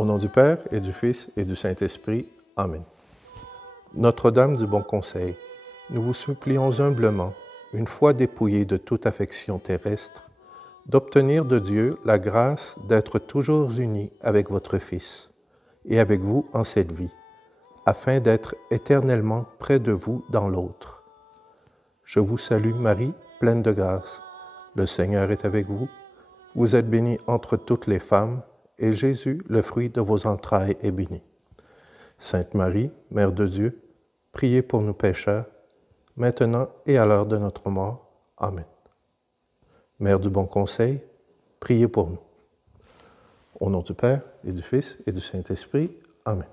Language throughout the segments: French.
Au nom du Père, et du Fils, et du Saint-Esprit. Amen. Notre-Dame du Bon Conseil, nous vous supplions humblement, une fois dépouillés de toute affection terrestre, d'obtenir de Dieu la grâce d'être toujours unis avec votre Fils, et avec vous en cette vie, afin d'être éternellement près de vous dans l'autre. Je vous salue Marie, pleine de grâce. Le Seigneur est avec vous. Vous êtes bénie entre toutes les femmes, et Jésus, le fruit de vos entrailles, est béni. Sainte Marie, Mère de Dieu, priez pour nous pécheurs, maintenant et à l'heure de notre mort. Amen. Mère du Bon Conseil, priez pour nous. Au nom du Père, et du Fils, et du Saint-Esprit. Amen.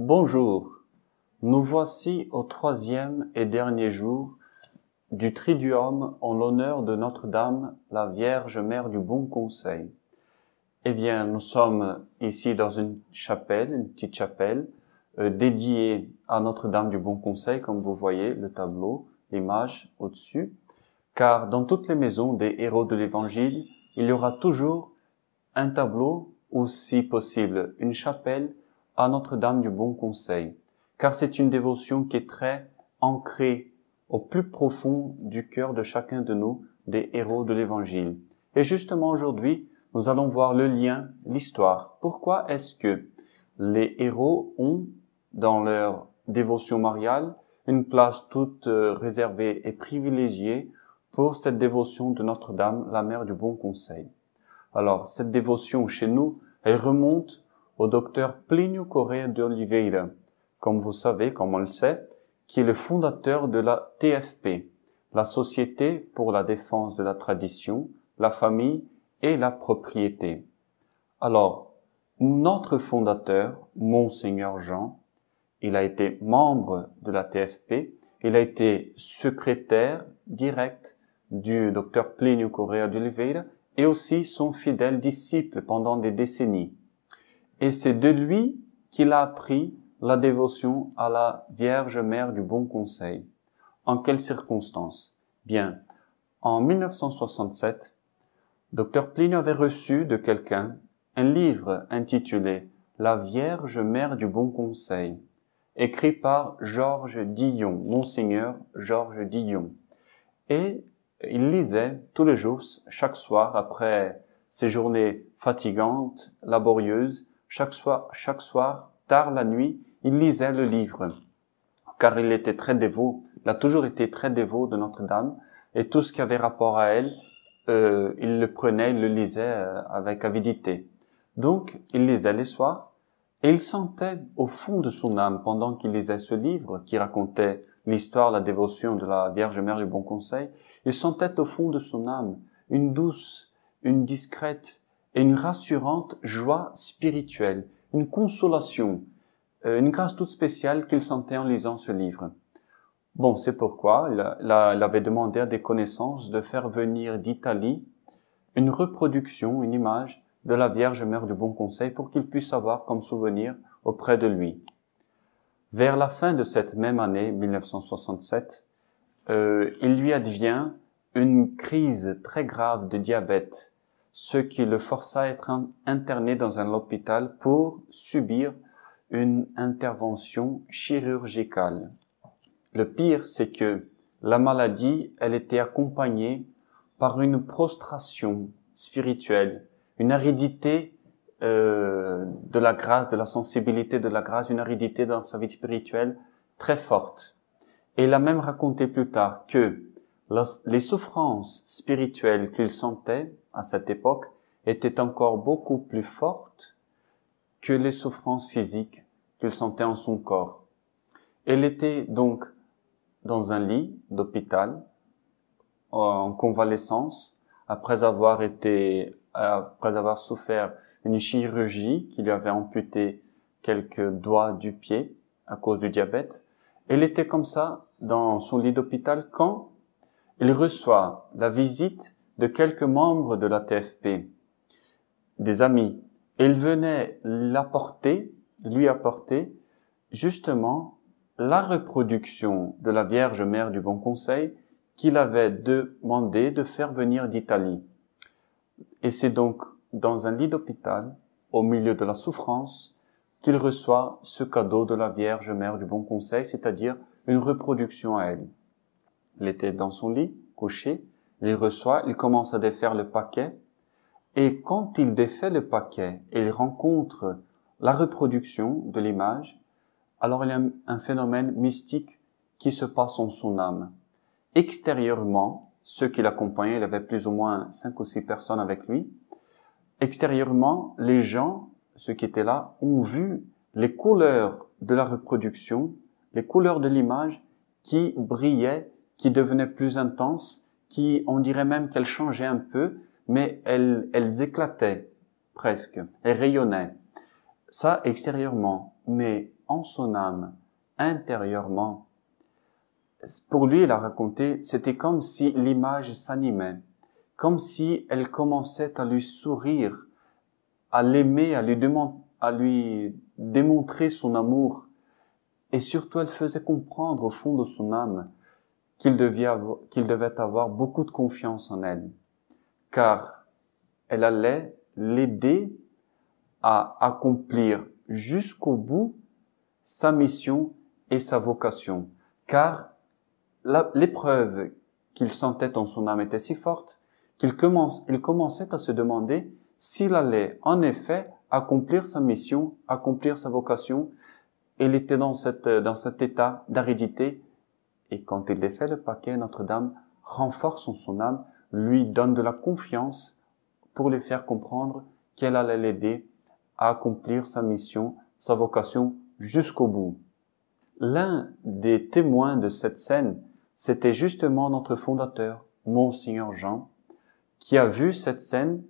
Bonjour, nous voici au troisième et dernier jour du Triduum en l'honneur de Notre-Dame, la Vierge Mère du Bon Conseil. Eh bien, nous sommes ici dans une chapelle, une petite chapelle, dédiée à Notre-Dame du Bon Conseil, comme vous voyez le tableau, l'image au-dessus, car dans toutes les maisons des héros de l'Évangile, il y aura toujours un tableau ou, si possible, une chapelle à Notre-Dame du Bon Conseil, car c'est une dévotion qui est très ancrée au plus profond du cœur de chacun de nous, des héros de l'Évangile. Et justement aujourd'hui, nous allons voir le lien, l'histoire. Pourquoi est-ce que les héros ont, dans leur dévotion mariale, une place toute réservée et privilégiée pour cette dévotion de Notre-Dame, la Mère du Bon Conseil? Alors, cette dévotion chez nous, elle remonte au docteur Plínio Corrêa de Oliveira, comme vous savez, comme on le sait, qui est le fondateur de la TFP, la Société pour la défense de la tradition, la famille et la propriété. Alors, notre fondateur, Monseigneur Jean, il a été membre de la TFP, il a été secrétaire direct du docteur Plínio Corrêa de Oliveira et aussi son fidèle disciple pendant des décennies. Et c'est de lui qu'il a appris la dévotion à la Vierge Mère du Bon Conseil. En quelles circonstances? Bien, en 1967, Dr Plínio avait reçu de quelqu'un un livre intitulé « La Vierge Mère du Bon Conseil », écrit par Georges Dillon, Monseigneur Georges Dillon. Et il lisait tous les jours, chaque soir, après ces journées fatigantes, laborieuses, chaque soir, tard la nuit, il lisait le livre, car il était très dévot, il a toujours été très dévot de Notre-Dame, et tout ce qui avait rapport à elle, il le prenait, il le lisait avec avidité. Donc, il lisait les soirs, et il sentait au fond de son âme, pendant qu'il lisait ce livre, qui racontait l'histoire, la dévotion de la Vierge Mère du Bon Conseil, il sentait au fond de son âme une douce, une discrète et une rassurante joie spirituelle, une consolation, une grâce toute spéciale qu'il sentait en lisant ce livre. Bon, c'est pourquoi il avait demandé à des connaissances de faire venir d'Italie une reproduction, une image de la Vierge Mère du Bon Conseil pour qu'il puisse avoir comme souvenir auprès de lui. Vers la fin de cette même année, 1967, il lui advient une crise très grave de diabète, ce qui le força à être interné dans un hôpital pour subir une intervention chirurgicale. Le pire, c'est que la maladie, elle était accompagnée par une prostration spirituelle, une aridité de la grâce, de la sensibilité de la grâce, une aridité dans sa vie spirituelle très forte. Et il a même raconté plus tard que les souffrances spirituelles qu'il sentait à cette époque étaient encore beaucoup plus fortes que les souffrances physiques qu'il sentait en son corps. Il était donc dans un lit d'hôpital, en convalescence, après avoir souffert une chirurgie qui lui avait amputé quelques doigts du pied à cause du diabète. Il était comme ça dans son lit d'hôpital quand il reçoit la visite de quelques membres de la TFP, des amis. Et ils venaient l'apporter lui apporter justement la reproduction de la Vierge Mère du Bon Conseil qu'il avait demandé de faire venir d'Italie. Et c'est donc dans un lit d'hôpital, au milieu de la souffrance, qu'il reçoit ce cadeau de la Vierge Mère du Bon Conseil, c'est-à-dire une reproduction à elle. Il était dans son lit, couché, il reçoit, il commence à défaire le paquet, et quand il défait le paquet et il rencontre la reproduction de l'image, alors il y a un phénomène mystique qui se passe en son âme. Extérieurement, ceux qui l'accompagnaient, il y avait plus ou moins 5 ou 6 personnes avec lui, extérieurement, les gens, ceux qui étaient là, ont vu les couleurs de la reproduction, les couleurs de l'image qui brillaient, qui devenaient plus intenses, qui, on dirait même qu'elles changeaient un peu, mais elles éclataient presque, elles rayonnaient. Ça extérieurement, mais en son âme, intérieurement, pour lui, il a raconté, c'était comme si l'image s'animait, comme si elle commençait à lui sourire, à l'aimer, à lui démontrer son amour. Et surtout, elle faisait comprendre au fond de son âme qu'il devait avoir beaucoup de confiance en elle, car elle allait l'aider à accomplir jusqu'au bout sa mission et sa vocation, car l'épreuve qu'il sentait en son âme était si forte il commençait à se demander s'il allait en effet accomplir sa mission, accomplir sa vocation. Il était dans cet état d'aridité, et quand il défait le paquet, Notre-Dame renforce en son âme, lui donne de la confiance pour lui faire comprendre qu'elle allait l'aider à accomplir sa mission, sa vocation jusqu'au bout. L'un des témoins de cette scène, c'était justement notre fondateur, Monseigneur Jean, qui a vu cette scène,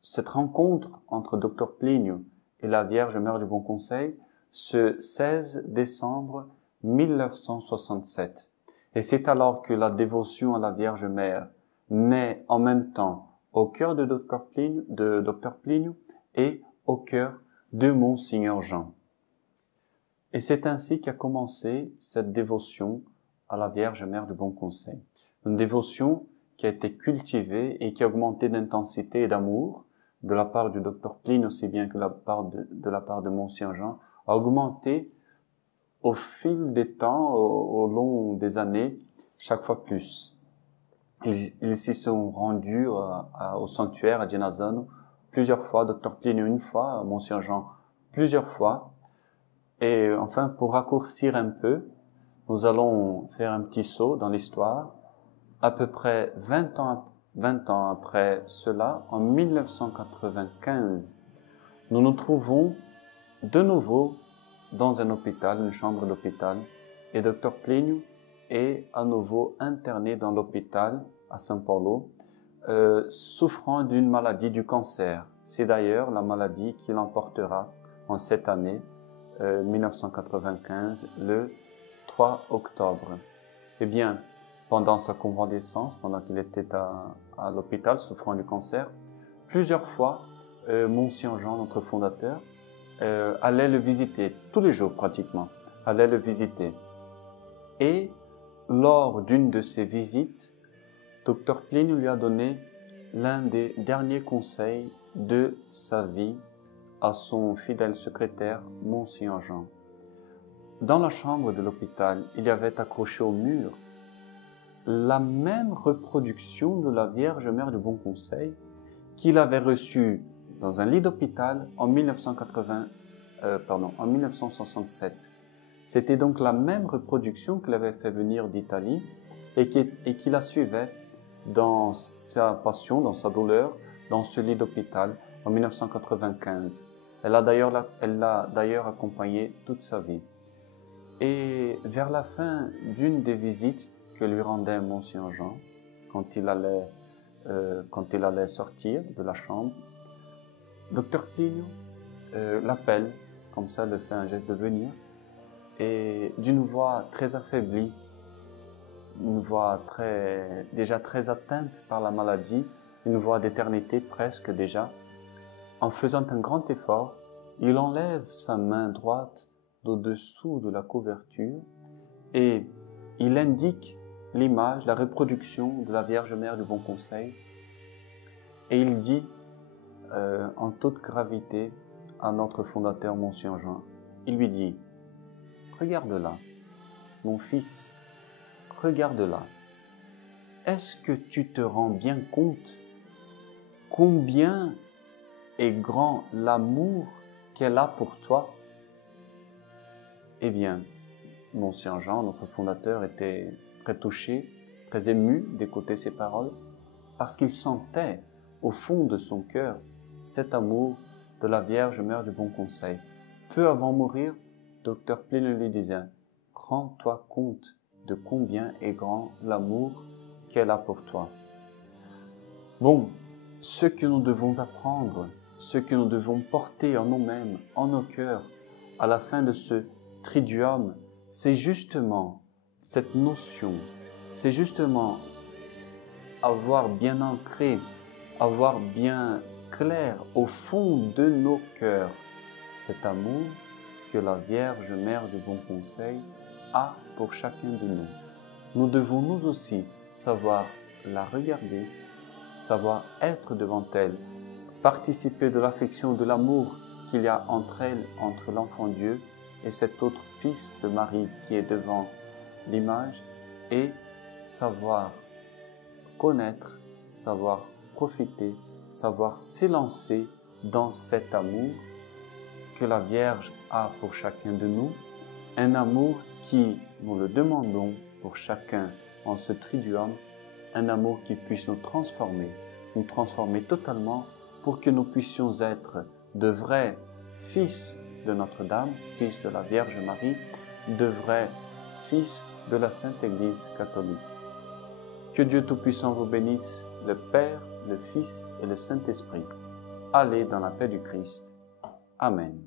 cette rencontre entre Dr Plinio et la Vierge Mère du Bon Conseil, ce 16 décembre 1967. Et c'est alors que la dévotion à la Vierge Mère naît en même temps au cœur de Dr Plinio et au cœur de Monseigneur Jean. Et c'est ainsi qu'a commencé cette dévotion à la Vierge Mère du Bon Conseil. Une dévotion qui a été cultivée et qui a augmenté d'intensité et d'amour de la part du docteur Pline aussi bien que de la part de Monseigneur Jean, a augmenté au fil des temps, au long des années, chaque fois plus. Ils s'y sont rendus au sanctuaire à Genazzano plusieurs fois, docteur Pline une fois, Monseigneur Jean plusieurs fois. Et enfin, pour raccourcir un peu, nous allons faire un petit saut dans l'histoire. À peu près 20 ans après cela, en 1995, nous nous trouvons de nouveau dans un hôpital, une chambre d'hôpital, et Dr Plinio est à nouveau interné dans l'hôpital à São Paulo, souffrant d'une maladie du cancer. C'est d'ailleurs la maladie qui l'emportera en cette année, 1995, le 3 octobre. Eh bien, pendant sa convalescence, pendant qu'il était à l'hôpital souffrant du cancer, plusieurs fois, Monseigneur Jean, notre fondateur, allait le visiter, tous les jours pratiquement, allait le visiter. Et lors d'une de ces visites, Dr Pline lui a donné l'un des derniers conseils de sa vie à son fidèle secrétaire, Monseigneur Jean. Dans la chambre de l'hôpital, il y avait accroché au mur la même reproduction de la Vierge Mère du Bon Conseil qu'il avait reçue dans un lit d'hôpital en 1967. C'était donc la même reproduction qu'il avait fait venir d'Italie et qui la suivait dans sa passion, dans sa douleur, dans ce lit d'hôpital en 1995. Elle l'a d'ailleurs accompagné toute sa vie. Et vers la fin d'une des visites que lui rendait Monseigneur Jean, quand il allait sortir de la chambre, Dr Plinio l'appelle, comme ça, le fait un geste de venir, et d'une voix très affaiblie, une voix déjà très atteinte par la maladie, une voix d'éternité presque déjà, en faisant un grand effort, il enlève sa main droite d'au-dessous de la couverture et il indique l'image, la reproduction de la Vierge Mère du Bon Conseil. Et il dit en toute gravité à notre fondateur, Monsieur Jean, il lui dit, « Regarde là, mon fils, regarde là. Est-ce que tu te rends bien compte combien est grand l'amour qu'elle a pour toi ?» Eh bien, Monsieur Jean, notre fondateur, était très touché, très ému d'écouter ces paroles, parce qu'il sentait au fond de son cœur cet amour de la Vierge Mère du Bon Conseil. Peu avant de mourir, Dr Pline lui disait « Rends-toi compte de combien est grand l'amour qu'elle a pour toi. » Bon, ce que nous devons apprendre, ce que nous devons porter en nous-mêmes, en nos cœurs, à la fin de ce triduum, c'est justement cette notion, c'est justement avoir bien ancré, avoir bien clair au fond de nos cœurs cet amour que la Vierge Mère du Bon Conseil a pour chacun de nous. Nous devons nous aussi savoir la regarder, savoir être devant elle, participer de l'affection, de l'amour qu'il y a entre elle, entre l'enfant Dieu et cet autre fils de Marie qui est devant l'image, et savoir connaître, savoir profiter, savoir s'élancer dans cet amour que la Vierge a pour chacun de nous, un amour qui, nous le demandons pour chacun en ce triduum, un amour qui puisse nous transformer totalement pour que nous puissions être de vrais fils de Notre-Dame, fils de la Vierge Marie, de vrais fils de la Sainte Église catholique. Que Dieu Tout-Puissant vous bénisse, le Père, le Fils et le Saint-Esprit. Allez dans la paix du Christ. Amen.